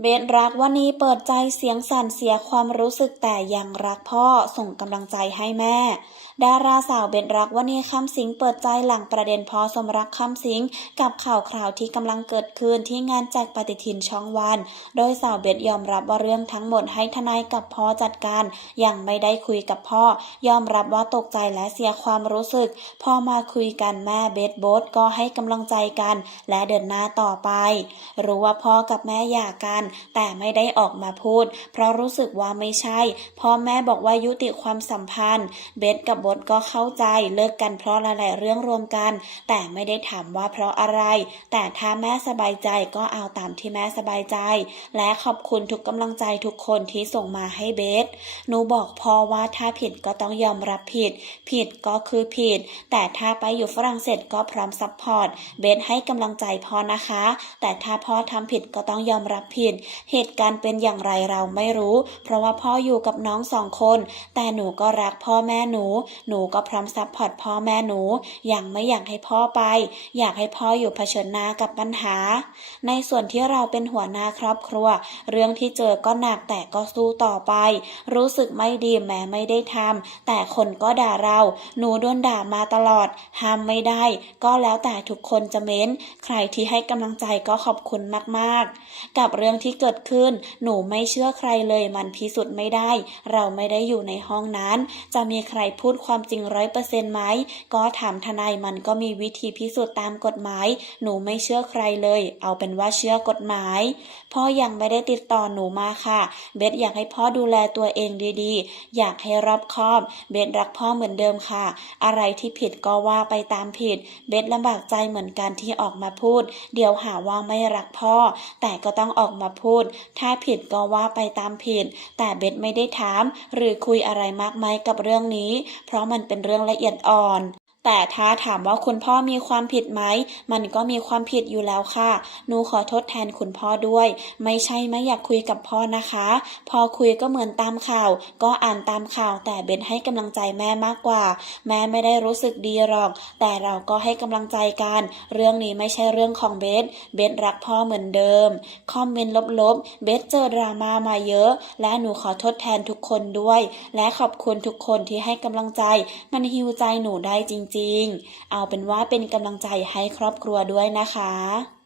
เบสรักวันนี้เปิดใจเสียงสั่นเสียความรู้สึกแต่ยังรักพ่อส่งกำลังใจให้แม่ ดาราสาวเบสรักวันนี้คำสิงเปิดใจหลังประเด็นพ่อสมรักคำสิงกับข่าวคราวที่กำลังเกิดขึ้นที่งานแจกปฏิทินช่องวัน โดยสาวเบสยอมรับว่าเรื่องทั้งหมดให้ทนายกับพ่อจัดการ ยังไม่ได้คุยกับพ่อ ยอมรับว่าตกใจและเสียความรู้สึก พอมาคุยกันแม่เบสโบสก็ให้กำลังใจกัน และเดินหน้าต่อไปรู้ว่าพ่อกับแม่หย่ากันแต่ไม่ได้ออกมาพูด เพราะรู้สึกว่าไม่ใช่ พ่อแม่บอกว่ายุติความสัมพันธ์ เบสกับบดก็เข้าใจเลิกกันเพราะหลายๆเรื่องรวมกัน แต่ไม่ได้ถามว่าเพราะอะไร แต่ถ้าแม่สบายใจก็เอาตามที่แม่สบายใจ และขอบคุณทุกกำลังใจทุกคนที่ส่งมาให้เบสหนูบอกพ่อว่าถ้าผิดก็ต้องยอมรับผิด ผิดก็คือผิด แต่ถ้าไปอยู่ฝรั่งเศสก็พร้อมซัพพอร์ต เบสให้กำลังใจพ่อนะคะ แต่ถ้าพ่อทำผิดก็ต้องยอมรับผิดเหตุการณ์เป็นอย่างไรเราไม่รู้ เพราะว่าพ่ออยู่กับน้องสองคน แต่หนูก็รักพ่อแม่หนู หนูก็พร้อมซัพพอร์ตพ่อแม่หนู ยังไม่อยากให้พ่อไป อยากให้พ่ออยู่เผชิญหน้ากับปัญหา ในส่วนที่เราเป็นหัวหน้าครอบครัว เรื่องที่เจอก็หนักแต่ก็สู้ต่อไป รู้สึกไม่ดีแม้ไม่ได้ทำแต่คนก็ด่าเรา หนูโดนด่ามาตลอด ห้ามไม่ได้ ก็แล้วแต่ทุกคนจะเม้น ใครที่ให้กำลังใจก็ขอบคุณมากๆ กับเรื่องที่เกิดขึ้น หนูไม่เชื่อใครเลยมันพิสูจน์ไม่ได้ เราไม่ได้อยู่ในห้องนั้น จะมีใครพูดความจริงร้อยเปอร์เซ็นต์ไหม ก็ถามทนายมันก็มีวิธีพิสูจน์ตามกฎหมาย หนูไม่เชื่อใครเลย เอาเป็นว่าเชื่อกฎหมาย พ่อยังไม่ได้ติดต่อหนูมาค่ะ เบสอยากให้พ่อดูแลตัวเองดีๆ อยากให้รอบคอบ เบสรักพ่อเหมือนเดิมค่ะ อะไรที่ผิดก็ว่าไปตามผิด เบสลำบากใจเหมือนกันที่ออกมาพูด เดี๋ยวหาว่าไม่รักพ่อ แต่ก็ต้องออกมาพูด ถ้าผิดก็ว่าไปตามผิด แต่เบสไม่ได้ถาม หรือคุยอะไรมากมายกับเรื่องนี้ เพราะมันเป็นเรื่องละเอียดอ่อน แต่ถ้าถามว่าคุณพ่อมีความผิดไหม มันก็มีความผิดอยู่แล้วค่ะ หนูขอโทษแทนคุณพ่อด้วย ไม่ใช่ไม่อยากคุยกับพ่อนะคะ พอคุยก็เหมือนตามข่าว ก็อ่านตามข่าว แต่เบนให้กำลังใจแม่มากกว่า แม่ไม่ได้รู้สึกดีหรอก แต่เราก็ให้กำลังใจกัน เรื่องนี้ไม่ใช่เรื่องของเบส เบสรักพ่อเหมือนเดิม คอมเมนต์ลบๆ เบสเจอดราม่ามาเยอะ และหนูขอโทษแทนทุกคนด้วย และขอบคุณทุกคนที่ให้กำลังใจ มันฮิวใจหนูได้จริงริง ๆ เอาเป็นว่าเป็นกำลังใจให้ครอบครัวด้วยนะคะ